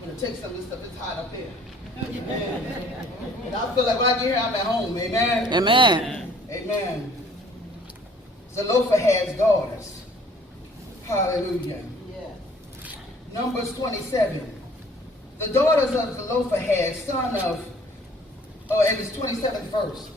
I'm going to take some of this stuff. It's hot up here. Amen. And I feel like when I get here, I'm at home. Amen. Amen. Amen. Zelophehad's daughters. Hallelujah. Yeah. Numbers 27. The daughters of Zelophehad, son of, and it's 27th verse.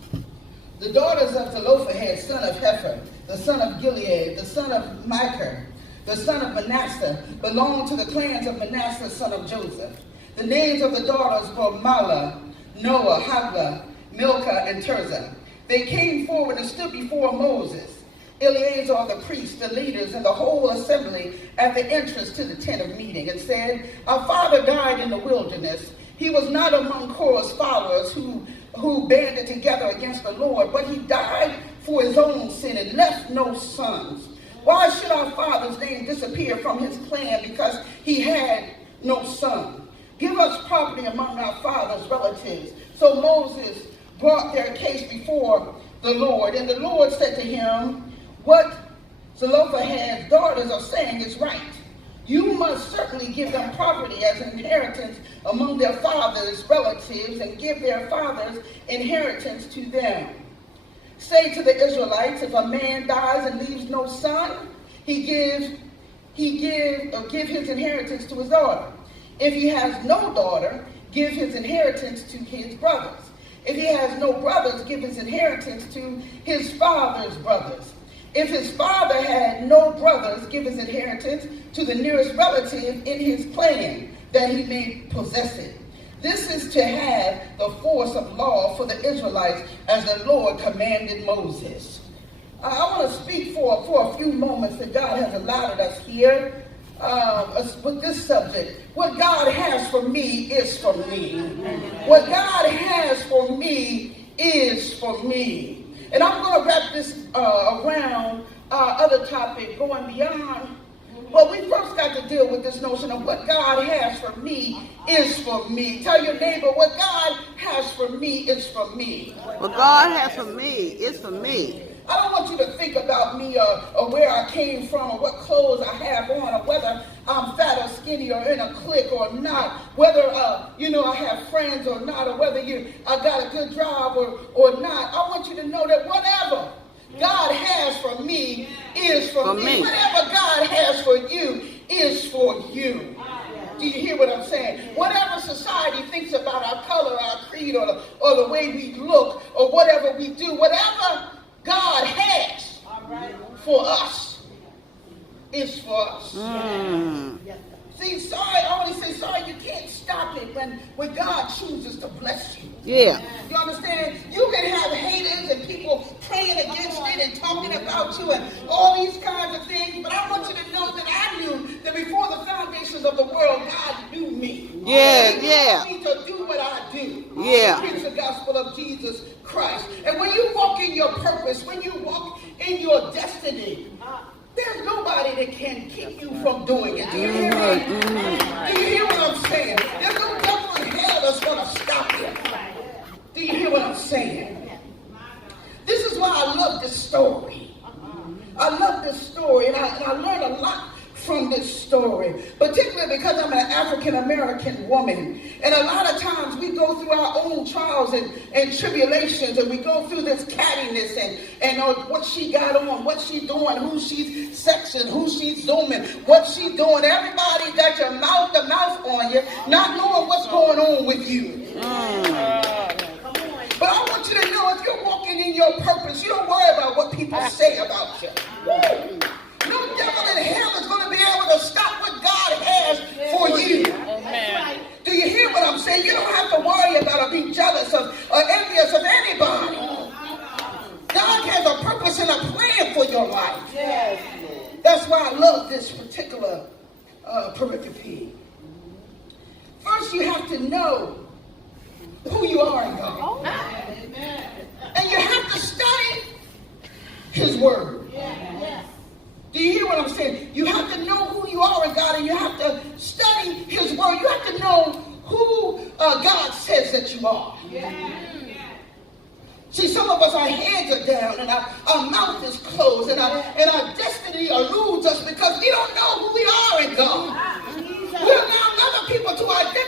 The daughters of Zelophehad, son of Hepher, the son of Gilead, the son of Machir, the son of Manasseh, belonged to the clans of Manasseh, son of Joseph. The names of the daughters were Mahlah, Noah, Haglah, Milcah, and Tirzah. They came forward and stood before Moses, Eleazar the priest, the leaders, and the whole assembly at the entrance to the tent of meeting, and said, Our father died in the wilderness. He was not among Korah's followers who banded together against the Lord, but he died for his own sin and left no sons. Why should our father's name disappear from his clan because he had no son? Give us property among our father's relatives. So Moses brought their case before the Lord, and the Lord said to him, What Zelophehad's daughters are saying is right. You must certainly give them property as an inheritance among their father's relatives and give their father's inheritance to them. Say to the Israelites, if a man dies and leaves no son, give his inheritance to his daughter. If he has no daughter, give his inheritance to his brothers. If he has no brothers, give his inheritance to his father's brothers. If his father had no brothers, give his inheritance to the nearest relative in his clan, that he may possess it. This is to have the force of law for the Israelites, as the Lord commanded Moses. I want to speak for a few moments that God has allowed us here with this subject. What God has for me is for me. What God has for me is for me. And I'm going to wrap this around our other topic, going beyond. But we first got to deal with this notion of what God has for me is for me. Tell your neighbor, what God has for me is for me. What God has for me is for me. I don't want you to think about me or where I came from or what clothes I have on or whether I'm fat or skinny or in a clique or not, whether, I have friends or not, or whether I got a good job or not. I want you to know that whatever God has for me is for me. Whatever God has for you is for you. Do you hear what I'm saying? Whatever society thinks about our color, our creed, or the way we look, or whatever we do, whatever God has for us is for us. See, sorry, I always say sorry, you can't stop it when God chooses to bless you. Yeah. You understand? You can have haters and people praying against it and talking about you and all these kinds of things, but I want you to know that I knew that before the foundations of the world, God knew me. Yeah, He yeah. me to do what I do. Yeah. Preach the gospel of Jesus Christ. And when you walk in your purpose, when you walk in your destiny, there's nobody that can keep you from doing it. Do you hear me? Do you hear what I'm saying? There's no devil in hell that's going to stop you. Do you hear what I'm saying? This is why I love this story. I love this story, and I learned a lot from this story, particularly because I'm an African-American woman. And a lot of times we go through our own trials and tribulations, and we go through this cattiness and what she got on, what she's doing, who she's sexing, who she's zooming, what she's doing. Everybody got the mouth on you, not knowing what's going on with you. But I want you to know, if you're walking in your purpose, you don't worry about what people say about you. Woo. No devil in hell is going to be able to stop what God has for you. Amen. Do you hear what I'm saying? You don't have to worry about or be jealous of or envious of anybody. God has a purpose and a plan for your life. That's why I love this particular pericope. First, you have to know who you are in God. And you have to study His Word. Do you hear what I'm saying? You have to know who you are in God, and you have to study His Word. You have to know who God says that you are. See, some of us, our heads are down, and our mouth is closed, and our destiny eludes us because we don't know who we are in God. We allow other people to identify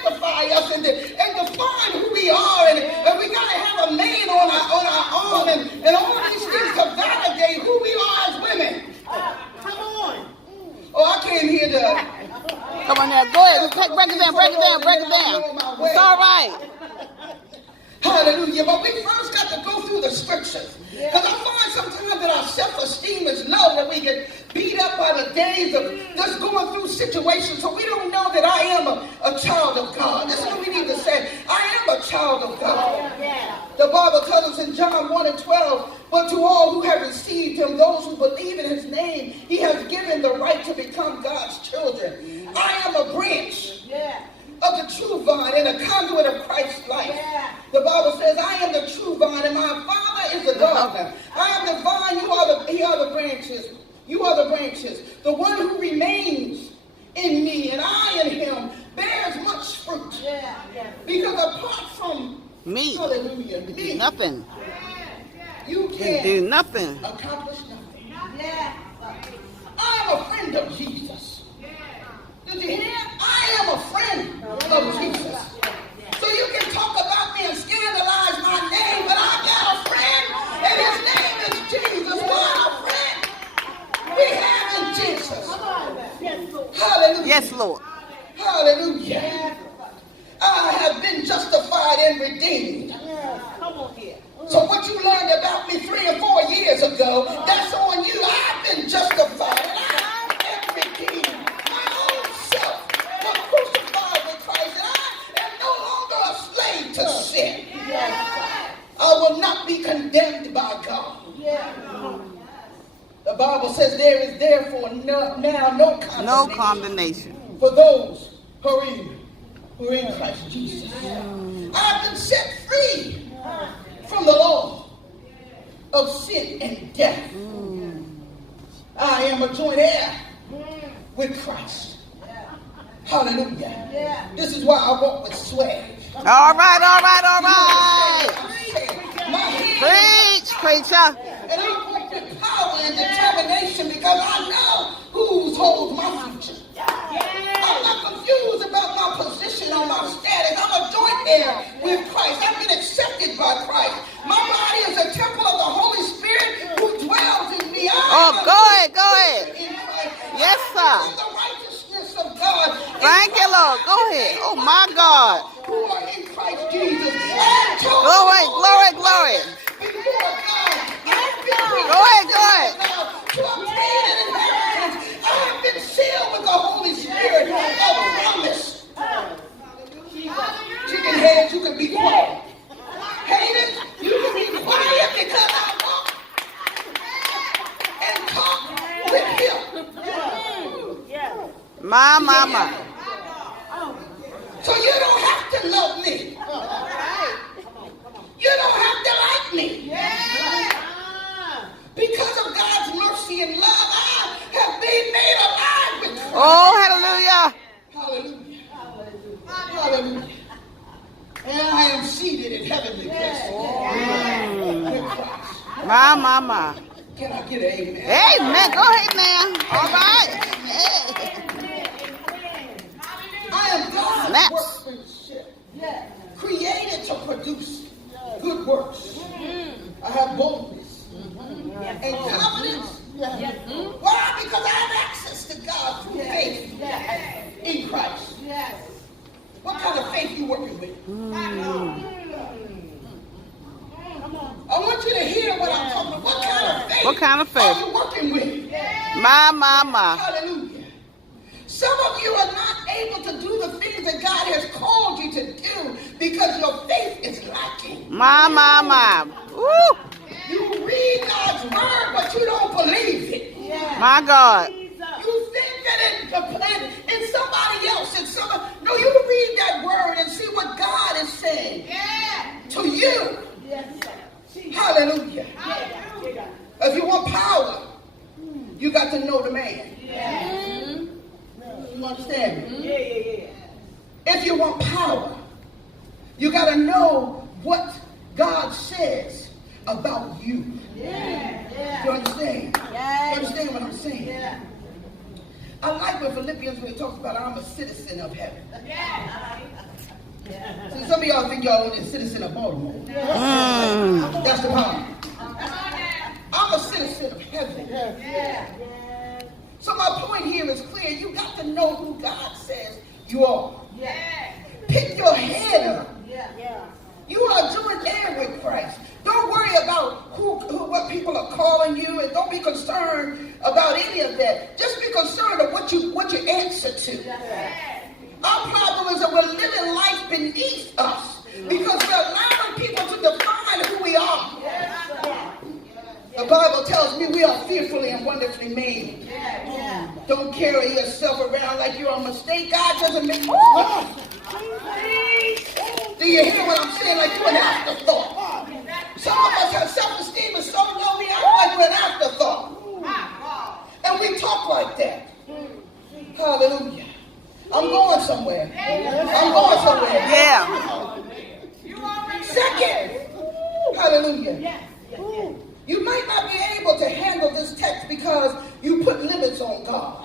Come on now, go ahead. Break it down, break it down, break it down. It's all right. Hallelujah. But we first got to go through the scriptures. Because I find sometimes that our self-esteem is low, that we get beat up by the days of just going through situations. So we don't know that I am a child of God. That's what we need to say. I am a child of God. The Bible tells us in John 1:12, but to all who have received him, those who believe in his name, he has given the right to become God's children. I am a branch of the true vine and a conduit of Christ's life. The Bible says, I am the true vine and my Father is the gardener. I am the vine, you are the branches. You are the branches. The one who remains in me and I in him bears much fruit. Because apart from Me. hallelujah, me, Nothing. you You can't do nothing. accomplish nothing. I am a friend of Jesus. Did you hear? I am a friend of Jesus. So you can talk about me and scandalize my name, but I got a friend, and his name is Jesus. What a friend we have in Jesus. Hallelujah. Yes, Lord. Hallelujah. I have been justified and redeemed. So what you learned about me 3 or 4 years ago, that's on you. I've been justified and I am redeemed. My own self was crucified with Christ and I am no longer a slave to sin. I will not be condemned by God. The Bible says there is therefore now no condemnation. No condemnation. For those who are in Christ Jesus. I've been set free from the law of sin and death. I am a joint heir with Christ. Hallelujah. This is why I walk with swag. All right, all right, all right. My hands, Preach, preacher. and I walk with power and determination because I know who holds my future. I'm not confused about my position or my status. I'm a joint heir with Christ. I've been accepted by Christ. My body is a temple of the Holy Spirit who dwells in me. Go ahead. Yes, sir. The righteousness of God. Thank you, Lord. Go ahead. Oh, my God. Who are in Christ Jesus. Glory, glory, glory. Before God. Go ahead. To obtain an inheritance, I have been sealed with the Holy Spirit of promise. Chicken heads, you can be quiet. Haters, you can be quiet because I walk and talk with him. My. So you don't have to love me. You don't have to like me. Because of God's mercy and love, I have been made alive with Christ. Oh, hallelujah. Hallelujah. Hallelujah. And I am seated in heavenly places with Christ. My. Can I get an amen? Amen. Go ahead now. All right. Hey. I am God's Snaps. workmanship, created to produce good works. I have boldness and confidence. Why? Because I have access to God through faith in Christ. What kind of faith you working with? I want you to hear what I'm talking about. What kind of faith? What kind of faith? Are you working with? My. Hallelujah. Some of you are not able to do the things that God has called you to do because your faith is lacking. My. Woo. You read God's word, but you don't believe it. My God. You think that in somebody else, in somebody. No, you read that word and see what God is saying to you. Hallelujah. If you want power, you got to know the man. You understand me? If you want power, you got to know what God says about you. You understand? You understand what I'm saying? I like when Philippians, when it talks about I'm a citizen of heaven. See, some of y'all think y'all only a citizen of Baltimore. That's the problem. I'm a citizen of heaven. So my point here is clear. here, you got to know who God says you are. Pick your head up. You are joined heir with Christ. Don't worry about what people are calling you, and don't be concerned about any of that. Just be concerned of what you answer to. Our problem is that we're living life beneath us because we're allowing people to define who we are. The Bible tells me we are fearfully and wonderfully made. Don't carry yourself around like you're a mistake. God doesn't make mistakes. Do you hear what I'm saying? Like you're an afterthought. Some of us have self-esteem is so low we act like we're an afterthought. And we talk like that. Hallelujah. I'm going somewhere. I'm going somewhere. Yeah. Second. Hallelujah. You might not be able to handle this text because you put limits on God.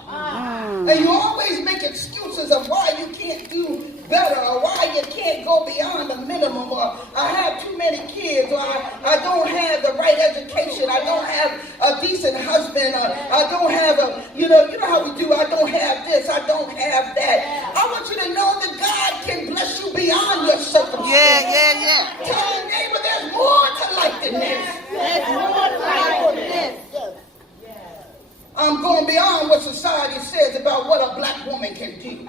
And you always make excuses of why you can't do better or why you can't go beyond the minimum, or I have too many kids, or I don't have the right education, I don't have a decent husband, or I don't have you know how we do, I don't have this, I don't have that. I want you to know that God can bless you beyond your circumstances. Yeah. Tell your neighbor there's more to life than this. I'm going beyond what society says about what a black woman can do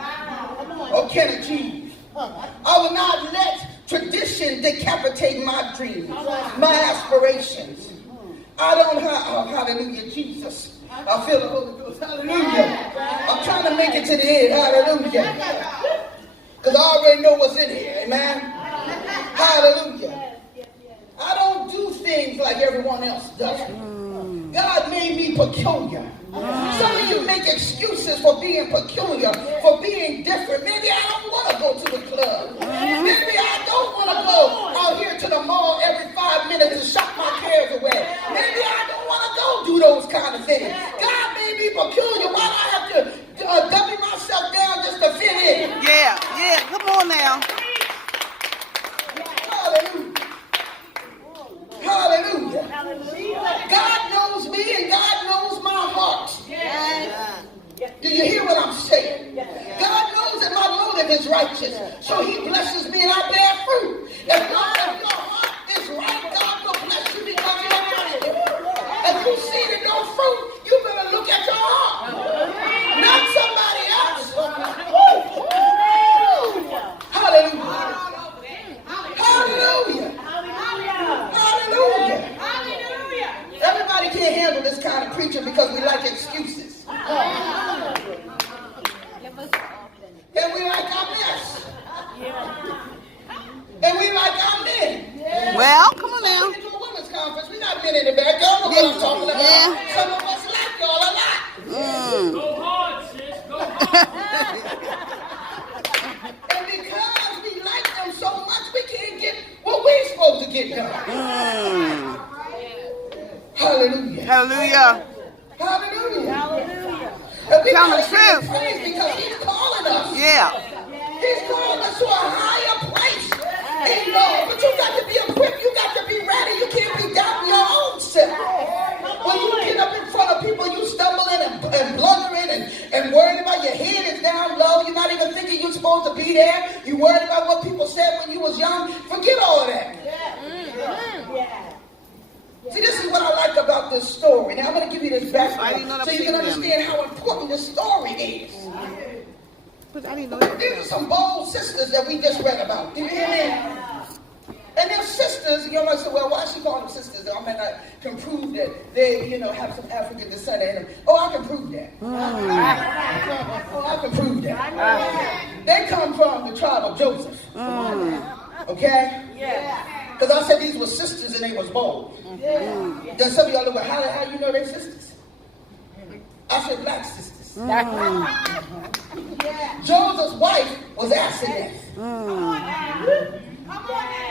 or can achieve. I will not let tradition decapitate my dreams, my aspirations. I don't have, oh, hallelujah, Jesus. I feel the Holy Ghost, hallelujah. I'm trying to make it to the end, hallelujah. Because I already know what's in here, amen. Hallelujah. I don't do things like everyone else does. God made me peculiar. Some of you make excuses for being peculiar, for being different. Maybe I don't want to go to the club. Maybe I don't want to go out here to the mall every 5 minutes and shop my cares away. Maybe I don't want to go do those kind of things. God made me peculiar. Why do I have to dummy myself down just to fit in? Yeah. Come on now. Hallelujah. God knows me and God knows my heart. Do you hear what I'm saying? God knows that my motive is righteous. So he blesses me and I bear fruit. If your heart is right, God will bless you because you're righteous. If you see the no fruit, you better look at your heart. Not somebody else. Hallelujah. Everybody can't handle this kind of preaching because we like excuses. And we like our mess. And we like our men. Well, come on now. We get to a women's conference. We got men in the back. Y'all know what I'm talking about. Yeah. Some of us like y'all a lot. Go hard, sis. Go hard. And because we like them so much, we can't get what we're supposed to get done. Hallelujah. Hallelujah. Hallelujah. And we Tell the gotta give him truth. praise because he's calling us. Yeah. He's calling us to a higher place. In Lord, but you got to be equipped. You got to be ready. You can't be doubting your own self. When you get up in front of people, you stumbling and blundering and worrying about your head is down low. You're not even thinking you're supposed to be there. You worried about what people said when you was young. Forget all of that. See, this is what I like about this story. Now, I'm going to give you this background so you can understand how important this story is. These are some bold sisters that we just read about. Do you hear me? And their sisters, you might say, well, why is she calling them sisters? I mean, I can prove that they, have some African descent in them. Oh, I can prove that. Oh, I can prove that. They come from the tribe of Joseph. Okay? Yeah. Because I said these were sisters and they was bold. Then some of y'all look, how you know they're sisters? I said black sisters. Joseph's wife was Asenath.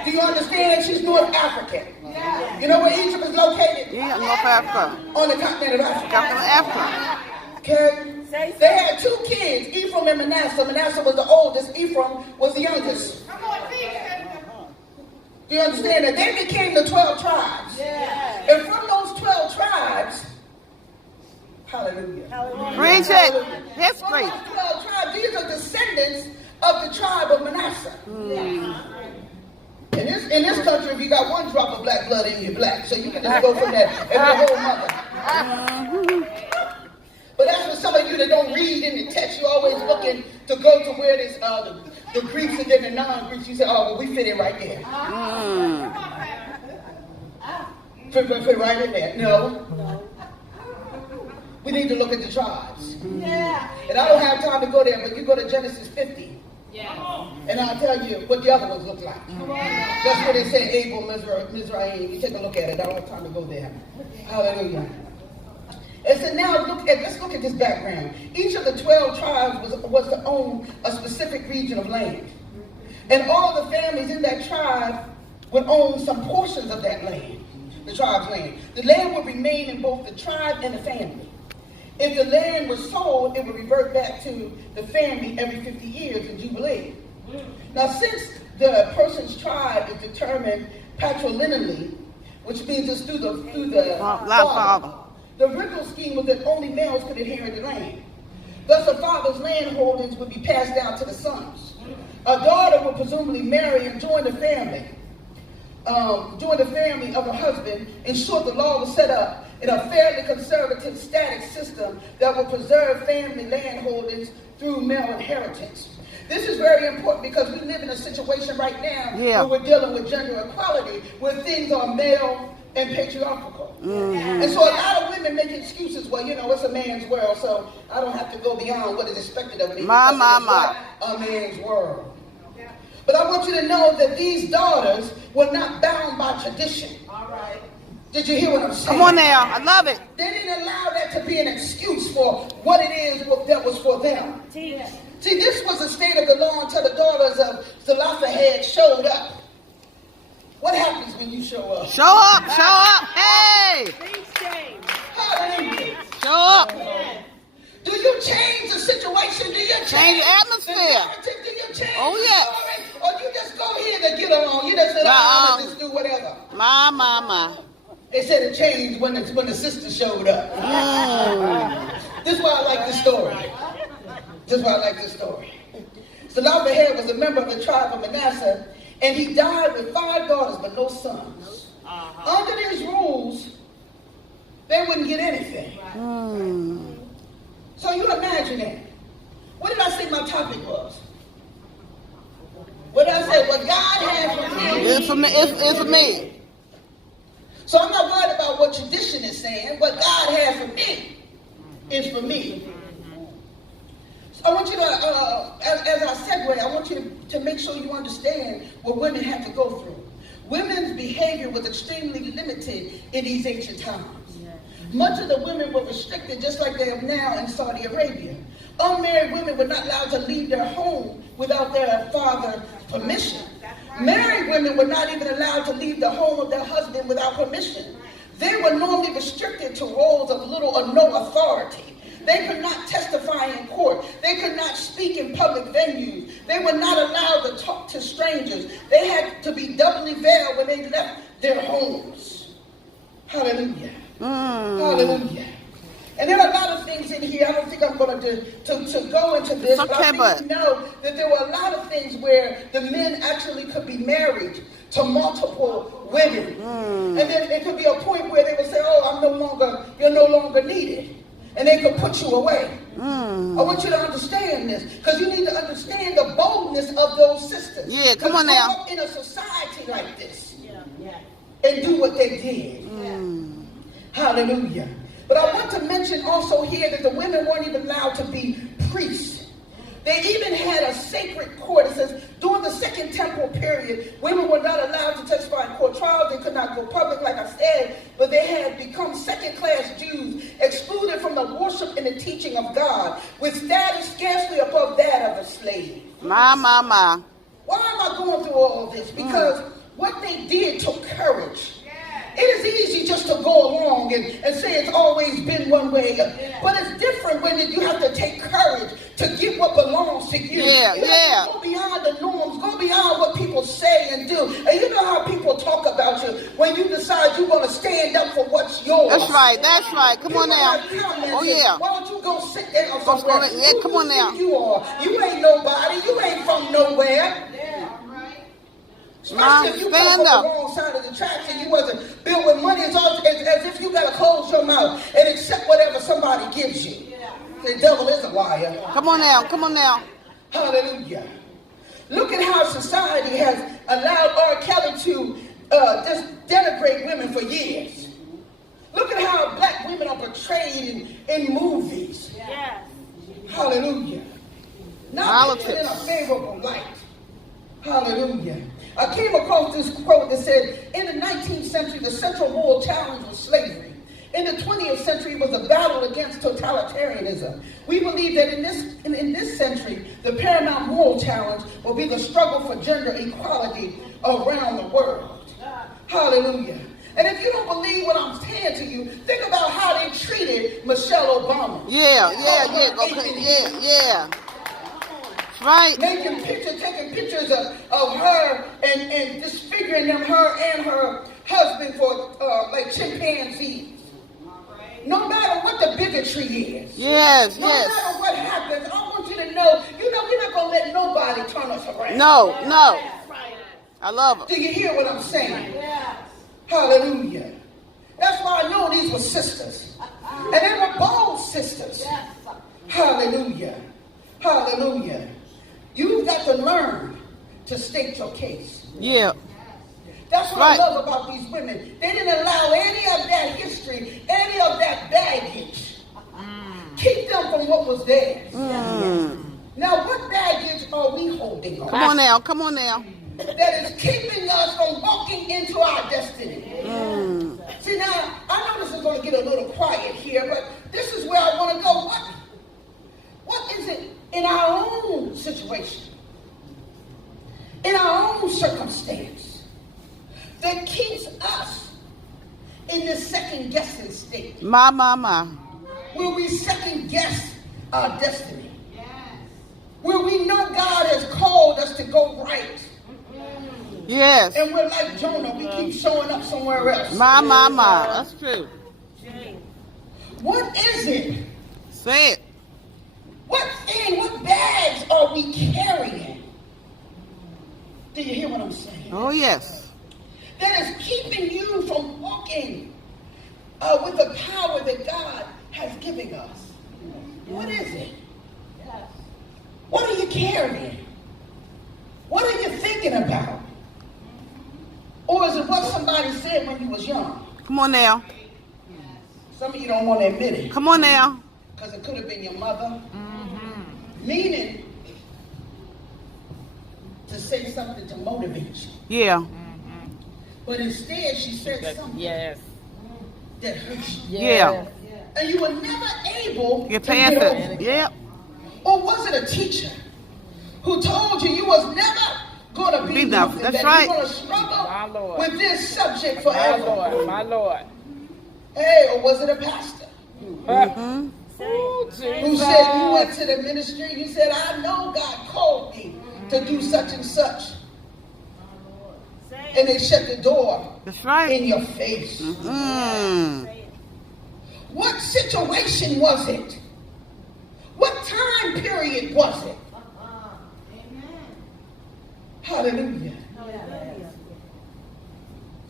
Do you understand that she's North African? You know where Egypt is located? Yeah, North Africa. On the continent of Africa. Africa. Okay? They had 2 kids, Ephraim and Manasseh. Manasseh was the oldest, Ephraim was the youngest. Do you understand that? They became the 12 tribes. And from those 12 tribes, Hallelujah. Preach it. History. Amongst 12 tribes, these are descendants of the tribe of Manasseh. In this country, if you got one drop of black blood in you, black. So you can just go from there and be a whole mother. But that's for some of you that don't read in the text. You're always looking to go to where there's the Greeks and then the non-Greeks. You say, oh, well, we fit in right there. Fit right in there. No. We need to look at the tribes. And I don't have time to go there, but you go to Genesis 50. And I'll tell you what the other ones look like. That's where they say Abel, Mizraim. You take a look at it. I don't have time to go there. Hallelujah. And so now let's look at this background. Each of the 12 tribes was to own a specific region of land. And all the families in that tribe would own some portions of that land, the tribe's land. The land would remain in both the tribe and the family. If the land was sold, it would revert back to the family every 50 years in Jubilee. Now, since the person's tribe is determined patrilineally, which means it's through the father, the original scheme was that only males could inherit the land. Thus, a father's land holdings would be passed down to the sons. A daughter would presumably marry and join the family of her husband. In short, the law was set up in a fairly conservative, static system that would preserve family land holdings through male inheritance. This is very important because we live in a situation right now where we're dealing with gender equality, where things are male and patriarchal. And so a lot of women make excuses. Well, it's a man's world, so I don't have to go beyond what is expected of me. It's a man's world. But I want you to know that these daughters were not bound by tradition. All right. Did you hear what I'm saying? Come on now. I love it. They didn't allow that to be an excuse for what it is that was for them. See, this was the state of the law until the daughters of Zelophehad showed up. What happens when you show up? Show up. Show up. Hey. Hallelujah. Show up. Do you change the situation? Do you Change the atmosphere. Do you change Oh, the yeah. story? Or you just go here to get along? You just said, let's just do whatever. My. They said it changed when the sister showed up. This is why I like this story. Zelophehad was a member of the tribe of Manasseh, and he died with 5 daughters but no sons. Under these rules, they wouldn't get anything. So you imagine it. What did I say my topic was? What did I say? What God had for me. It's for me. So I'm not worried about what tradition is saying. What God has for me is for me. So I want you to, as I segue, I want you to make sure you understand what women had to go through. Women's behavior was extremely limited in these ancient times. Much of the women were restricted just like they are now in Saudi Arabia. Unmarried women were not allowed to leave their home without their father's permission. Married women were not even allowed to leave the home of their husband without permission. They were normally restricted to roles of little or no authority. They could not testify in court. They could not speak in public venues. They were not allowed to talk to strangers. They had to be doubly veiled when they left their homes. Hallelujah. Hallelujah. And there are a lot of things in here. I don't think I'm going to go into this. Okay, but I think you know that there were a lot of things where the men actually could be married to multiple women. And then it could be a point where they would say, oh, you're no longer needed. And they could put you away. I want you to understand this, because you need to understand the boldness of those sisters. Yeah, come on now. In a society like this and do what they did. Hallelujah. But I want to mention also here that the women weren't even allowed to be priests. They even had a sacred court. It says during the Second Temple period, women were not allowed to testify in court trials. They could not go public, like I said, but they had become second-class Jews, excluded from the worship and the teaching of God, with status scarcely above that of a slave. My. Why am I going through all this? Because what they did took courage. It is easy just to go along and say it's always been one way. But it's different when you have to take courage to get what belongs to you. You have to go beyond beyond the norms. Go beyond what people say and do. And you know how people talk about you when you decide you're going to stand up for what's yours. That's right. That's right. Come on now. Oh yeah. Why don't you go sit down somewhere? Yeah, come on now. You are. You ain't nobody. You ain't from nowhere. Mom, Especially if you stand come up. from the wrong side of the tracks and you wasn't built with money. It's as if you got to close your mouth and accept whatever somebody gives you. The devil is a liar. Come on now. Come on now. Hallelujah. Look at how society has allowed R. Kelly to just denigrate women for years. Look at how black women are portrayed in movies. Yes. Hallelujah. Not pictured in a favorable light. Hallelujah. I came across this quote that said, in the 19th century, the central moral challenge was slavery. In the 20th century, it was a battle against totalitarianism. We believe that in this century, the paramount moral challenge will be the struggle for gender equality around the world. Hallelujah. And if you don't believe what I'm saying to you, think about how they treated Michelle Obama. Yeah. Right. Taking pictures of her and disfiguring them, her and her husband for like chimpanzees. No matter what the bigotry is. Yes. No matter what happens, I want you to know, we're not going to let nobody turn us around. No. I love it. Do you hear what I'm saying? Hallelujah. That's why I know these were sisters. And they were bold sisters. Hallelujah. Hallelujah. You've got to learn to state your case. Yeah. That's what I love about these women. They didn't allow any of that history, any of that baggage. Keep them from what was theirs. Now, what baggage are we holding on? Come on now. That is keeping us from walking into our destiny. See, now, I know this is going to get a little quiet here, but this is where I want to go. What is it in our own situation, in our own circumstance, that keeps us in this second-guessing state? My. Where we second-guess our destiny. Where we know God has called us to go right. Yes. And we're like Jonah, we keep showing up somewhere else. My. That's true. What is it? Say it. What bags are we carrying? Do you hear what I'm saying? Oh, yes. That is keeping you from walking with the power that God has given us. What is it? What are you carrying? What are you thinking about? Or is it what somebody said when you was young? Come on now. Some of you don't want to admit it. Come on now. Because it could have been your mother. Meaning to say something to motivate you. Yeah. But instead she said something that hurt you. Yeah. And you were never able Get to past get over it. it. Yep. Or was it a teacher who told you was never going to be nothing? That's that right. you're going to struggle with this subject forever. My Lord. Hey, or was it a pastor who said you went to the ministry, you said, I know God called me to do such and such. And they shut the door That's right. in your face. What situation was it? What time period was it? Hallelujah.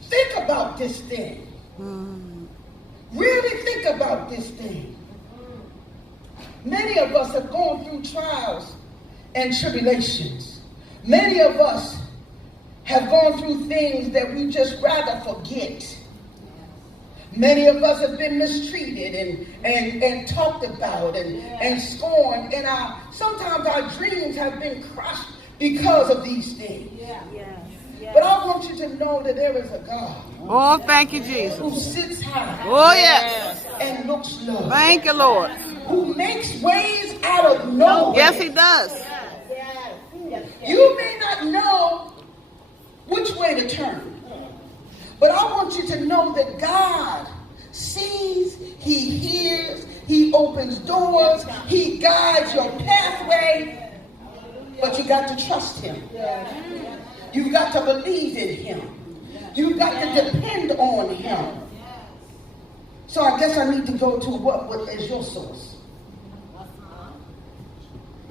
Think about this thing. Really think about this thing. Many of us have gone through trials and tribulations. Many of us have gone through things that we just rather forget. Many of us have been mistreated and talked about and scorned. And sometimes our dreams have been crushed because of these things. But I want you to know that there is a God. Oh, thank you, Jesus. Who sits high. Oh, yes. And looks low. Thank you, Lord. Who makes ways out of nowhere. Yes, he does. You may not know which way to turn. But I want you to know that God sees, he hears, he opens doors, he guides your pathway. But you got to trust him. You've got to believe in him. You've got to depend on him. So I guess I need to go to what is your source?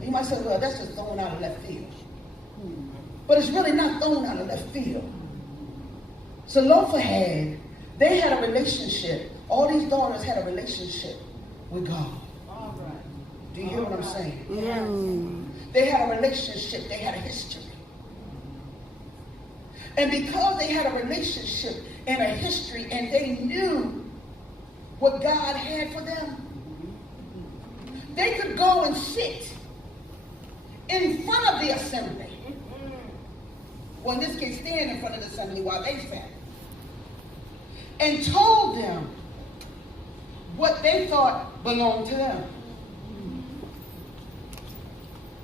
You might say, well, that's just thrown out of left field. But it's really not thrown out of left field. Zelophehad, they had a relationship. All these daughters had a relationship with God. Do you hear what I'm saying? Yeah. They had a relationship. They had a history. And because they had a relationship and a history and they knew what God had for them, they could go and sit in front of the assembly. Well, in this case, stand in front of the assembly while they sat. And told them what they thought belonged to them.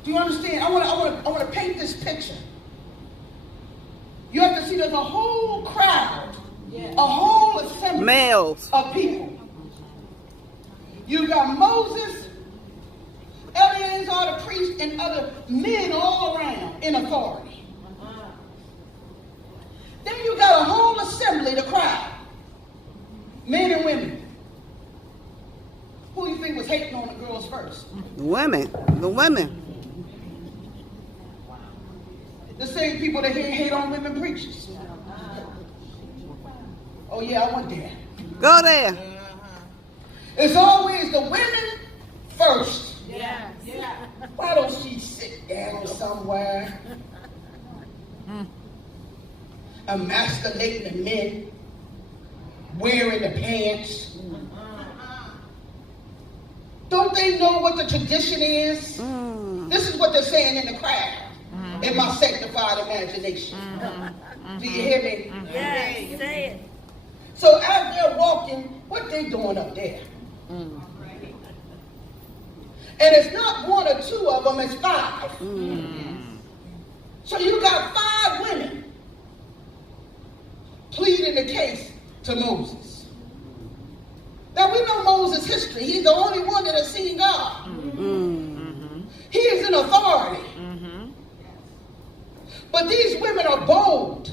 Do you understand? I want to paint this picture. You have to see there's a whole crowd, a whole assembly Males. of people. You got Moses, Eleazar the priest, and other men all around in authority. Then you got a whole assembly, the crowd, men and women. Who do you think was hating on the girls first? The women. The same people that hate on women preachers. Oh yeah, I went there. Go there. It's always the women first. Yeah. Why don't she sit down somewhere? Emasculating the men, wearing the pants. Don't they know what the tradition is? This is what they're saying in the crowd. In my sanctified imagination. Do you hear me? Yes, say it. So as they're walking, what they doing up there? And it's not one or two of them, it's 5. So you got 5 women pleading the case to Moses. Now we know Moses' history. He's the only one that has seen God. He is in authority. But these women are bold,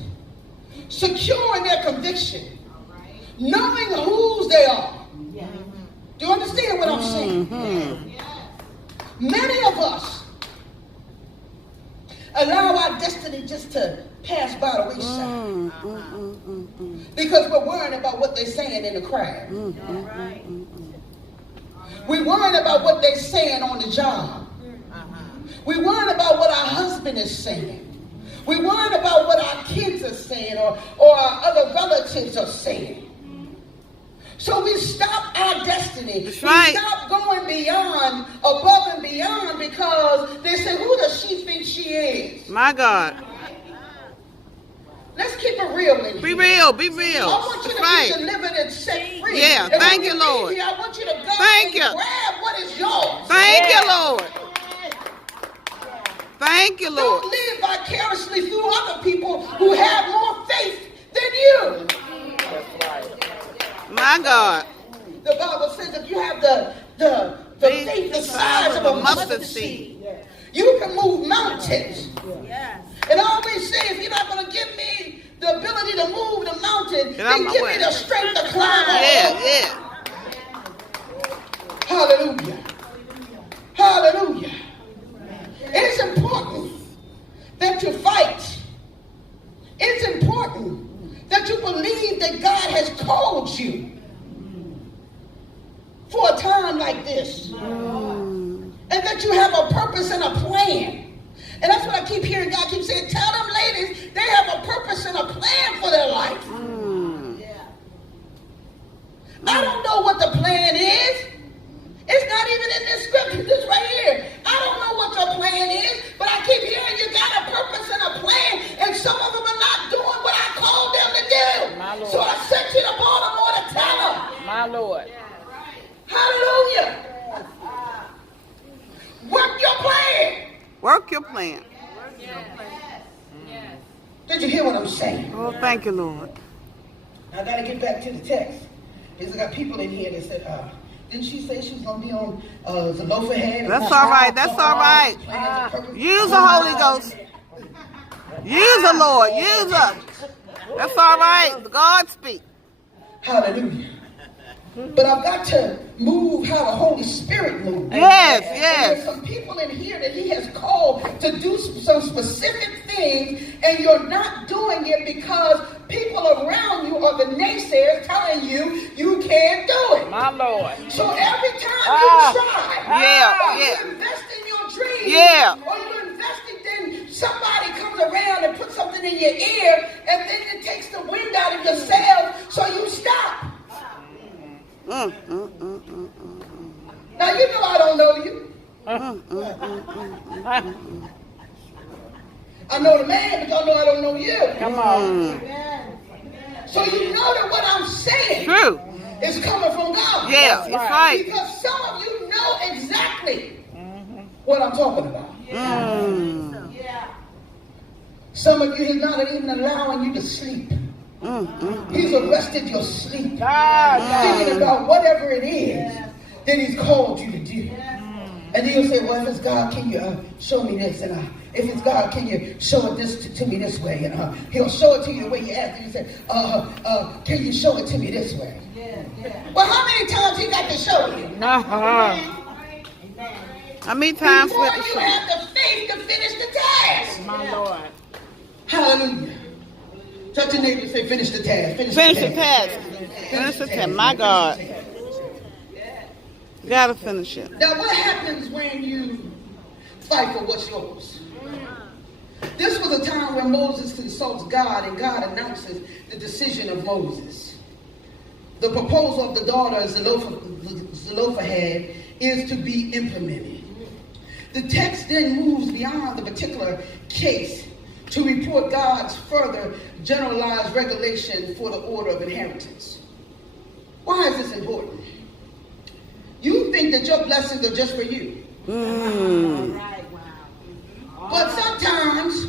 secure in their conviction, knowing whose they are. Do you understand what I'm saying? Many of us allow our destiny just to pass by the wayside because we're worrying about what they're saying in the crowd. We're worrying about what they're saying on the job. We're worrying about what our husband is saying. We're worried about what our kids are saying or our other relatives are saying. So we stop our destiny. That's right. We stop going beyond, above and beyond because they say, who does she think she is? My God. Let's keep it real in here. Be real. Be real. I want you to That's be delivered and set free. Yeah, And thank when you, leave Lord. here, I want you to go Thank and you. grab what is yours. Thank you, Lord. Thank you, Lord. Don't live vicariously through other people who have more faith than you. My God. The Bible says if you have the faith the size of a mustard seed, you can move mountains. And I always say, if you're not going to give me the ability to move the mountain, then give me the strength to climb all over. Hallelujah. Hallelujah. It's important that you fight. It's important that you believe that God has called you for a time like this. And that you have a purpose and a plan. And that's what I keep hearing God keep saying. Tell them ladies they have a purpose and a plan for their life. I don't know what the plan is. It's not even in this scripture. This right here. I don't know what your plan is, but I keep hearing you got a purpose and a plan, and some of them are not doing what I called them to do. So I sent you to Baltimore to tell them. My Lord. Hallelujah. Work your plan. Work your plan. Did you hear what I'm saying? Oh, thank you, Lord. I got to get back to the text. Because I got people in here that said, Didn't she say she was gonna be on Zelophehad? That's all right. That's all right. Use the Holy Ghost. Use the Lord. Use us. That's all right. God speak. Hallelujah. But I've got to move how the Holy Spirit moves. Yes, And yes. there's some people in here that He has called to do some specific things, and you're not doing it because people around you are the naysayers telling you you can't do it. My Lord. So every time you try, Yeah, or yeah. you invest in your dream, Yeah. or you invest in, then somebody comes around and puts something in your ear, and then it takes the wind out of your sails, so you stop. Now you know I don't know you. I know the man, but y'all know I don't know you. Come on. So you know that what I'm saying True. is coming from God. Yeah, it's right. Because some of you know exactly what I'm talking about. Some of you, He's not even allowing you to sleep. He's arrested your sleep. Thinking about whatever it is that He's called you to do. And then you'll say, well, if it's God, can you show me this? And if it's God, can you show it this to me this way? And He'll show it to you the way you ask. And you say, can you show it to me this way? Well, how many times He got to show you? How many times Before with you the have the faith to finish the task. My Lord. Hallelujah. Touch your neighbor and say, finish the task. Finish the task. Finish the task. My God. You gotta finish it. Now, what happens when you fight for what's yours? This was a time when Moses consults God, and God announces the decision of Moses. The proposal of the daughter of Zelophehad is to be implemented. The text then moves beyond the particular case to report God's further generalized regulation for the order of inheritance. Why is this important? You think that your blessings are just for you. But sometimes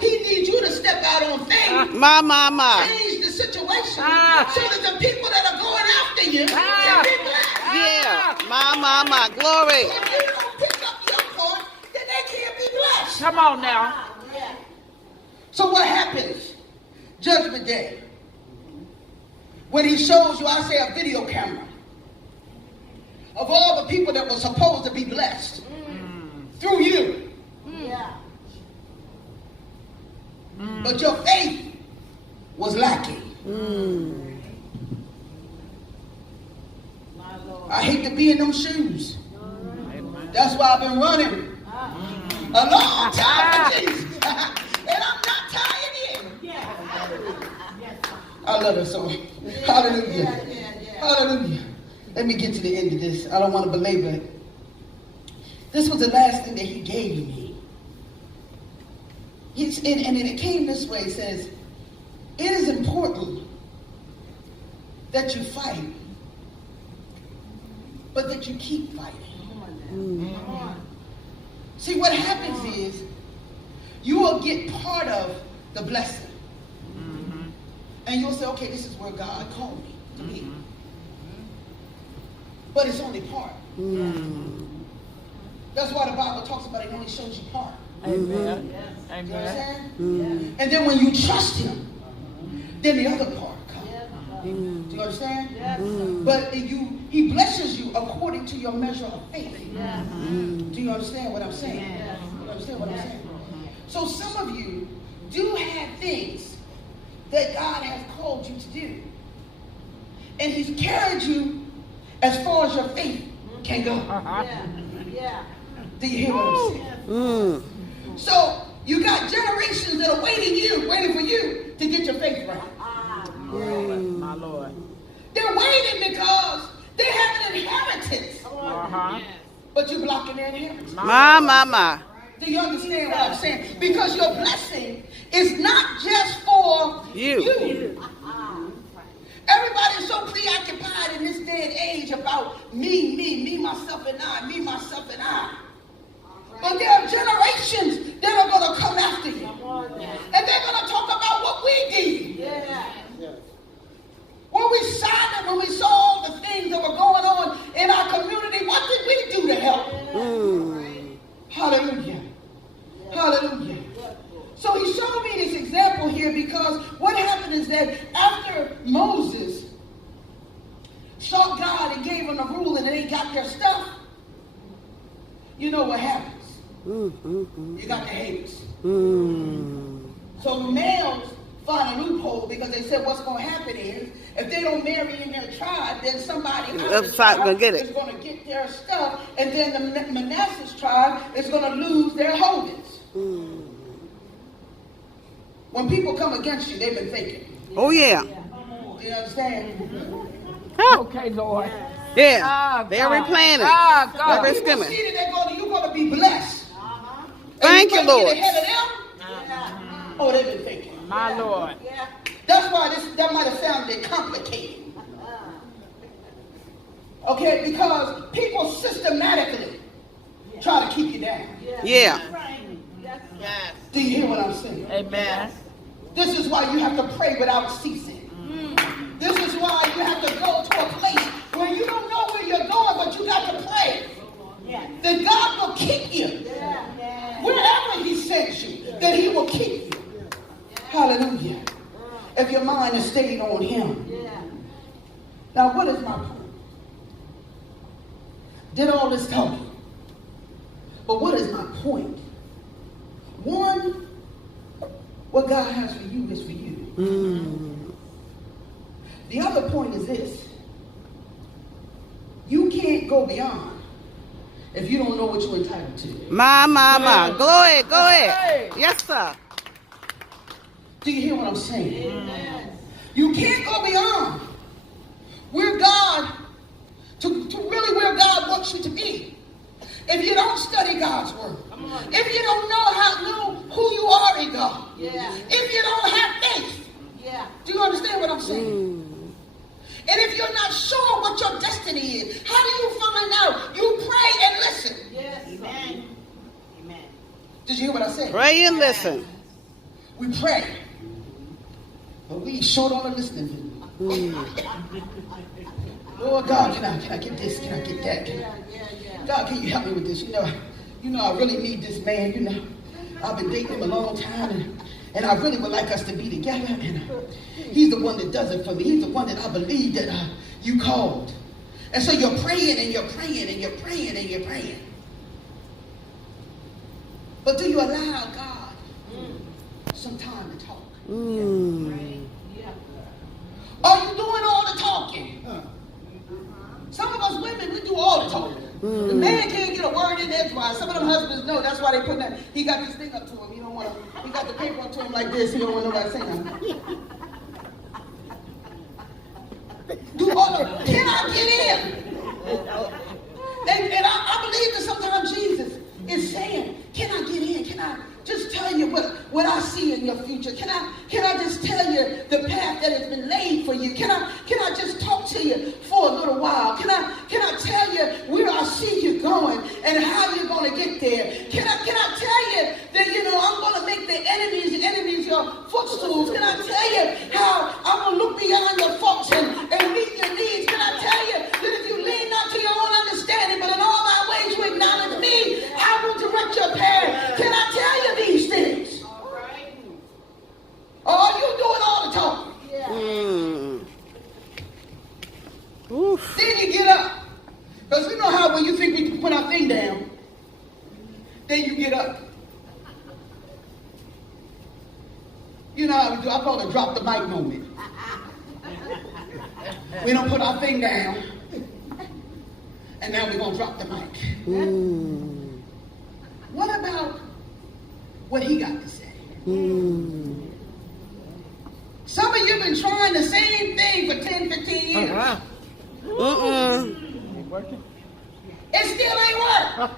He needs you to step out on faith, My. change the situation, so that the people that are going after you can be blessed. Yeah. My. Glory. If you don't pick up your part, then they can't be blessed. Come on now. So what happens? Judgment Day. When He shows you, I say, a video camera of all the people that were supposed to be blessed through you. But your faith was lacking. I hate to be in them shoes. That's why I've been running a long time for Jesus. And I'm not tired yet. I love it so much. Hallelujah. Hallelujah. Let me get to the end of this. I don't want to belabor it. This was the last thing that He gave me. And it came this way. It says, it is important that you fight, but that you keep fighting. See, what happens is you will get part of the blessing. And you'll say, okay, this is where God called me to be. But it's only part. That's why the Bible talks about it only shows you part. Amen. You Amen. understand? And then when you trust Him, then the other part comes. Do you understand? But He blesses you according to your measure of faith. Do you understand what I'm saying? Do you understand what I'm saying? So some of you do have things that God has called you to do. And He's carried you as far as your faith can go. Do you hear what I'm saying? So you got generations that are waiting for you to get your faith right. My Lord. They're waiting because they have an inheritance. But you're blocking their inheritance. My. Do you understand what I'm saying? Because your blessing is not just for you. Everybody's so preoccupied in this day and age about me, myself, and I, me, myself, and I. But there are generations that are going to come after you. And they're going to talk about what we did. When we signed it, when we saw all the things that were going on in our So he showed me this example here because what happened is that after Moses sought God and gave them the rule and they got their stuff, you know what happens? You got the haters. So males find a loophole because they said what's going to happen is if they don't marry in their tribe, then somebody else gonna get it. is going to get their stuff, and then the Manasseh tribe is going to lose their holdings. When people come against you, they've been thinking. Oh, yeah. You understand? Okay, Lord. Yeah. They're replanning. God. They're People skimming. see that you're going to be blessed. Thank And you, might Lord. get ahead of them. Oh, they've been thinking. My Lord. That's why that might have sounded complicated. Okay, because people systematically try to keep you down. Yeah. Do you hear what I'm saying? Amen. This is why you have to pray without ceasing. This is why you have to go to a place where you don't know where you're going, but you got to pray. That God will keep you. Wherever he sends you, that he will keep you. Hallelujah. If your mind is stayed on him. Now, what is my point? Did all this talking. But what is my point? One, what God has for you is for you. The other point is this. You can't go beyond if you don't know what you're entitled to. My. Go ahead. Yes, sir. Do you hear what I'm saying? You can't go beyond where God, to really where God wants you to be. If you don't study God's word, if you don't know who you are in God, if you don't have faith, do you understand what I'm saying? And if you're not sure what your destiny is, how do you find out? You pray and listen. Amen. Did you hear what I said? Pray and listen. We pray, but we short on the listening. Lord God, can I get this? Can I get that? God, can you help me with this? You know, I really need this man. You know, I've been dating him a long time, and I really would like us to be together. And he's the one that does it for me. He's the one that I believe that you called. And so you're praying and you're praying and you're praying and you're praying. But do you allow God some time to talk? Are you doing all the talking? Some of us women, we do all the talking. The man can't get a word in edgewise. Some of them husbands know. That's why they put that. He got this thing up to him. He don't want to. He got the paper up to him like this. He don't want nobody saying nothing. Do all the. Can I get in? And I believe that sometimes Jesus is saying, "Can I get in? Can I just tell you what I see in your future? Can I just tell you the path that has been laid for you? Can I just talk to you for a little while? Can I tell you where I see you going and how you're going to get there? Can I tell you that I'm going to make the enemies your footstools? Can I tell you how I'm going to look beyond your faults and meet your needs? Can I tell you that if you lean not to your own understanding, but in all my ways you acknowledge me, I will direct your path? Can I tell you these things? All right. Or are you doing all the talking? Then you get up. Because we know how when you think we can put our thing down, then you get up. You know how we do. I call it drop the mic moment. We don't put our thing down. And now we're going to drop the mic. What about what he got to say? Some of you have been trying the same thing for 10, 15 years. Ain't working. It still ain't work.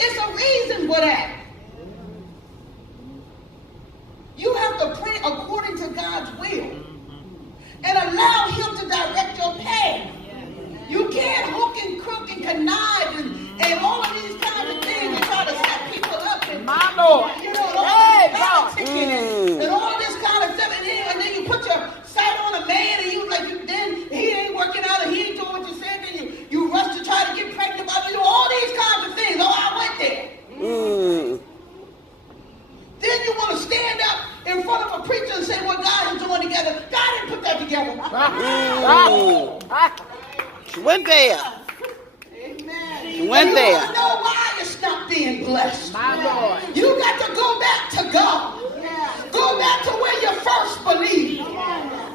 It's a reason for that. You have to pray according to God's will and allow him to direct your path. You can't hook and crook and connive and all of these kinds of things and try to set people up. And, My Lord. Hey, God. And all this kind of stuff. And then you put your sight on a man and then he ain't working out and he ain't doing what you said. Then you rush to try to get pregnant by all these kinds of things. Oh, I She went there. She went You there. don't know why you stopped being blessed. My Lord. You got to go back to God. Go back to where you first believed.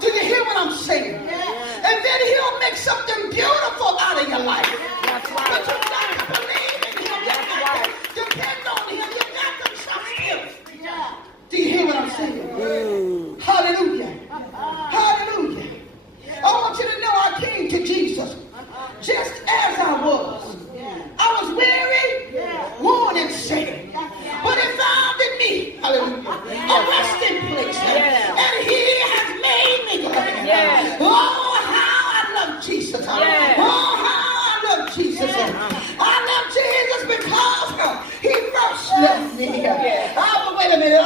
Do you hear what I'm saying? And then he'll make something beautiful out of your life. That's But right. you got to believe in him. You That's got right. to depend on him. You got to trust him. Do you hear what I'm saying? Hallelujah. Hallelujah. I want you to know I came to Jesus just as I was. I was weary, worn and sick. But he found in me, hallelujah, a resting place. And he has made me glad. Oh, how I love Jesus. Oh, how I love Jesus. I love Jesus because he first loved me. Oh, but wait a minute.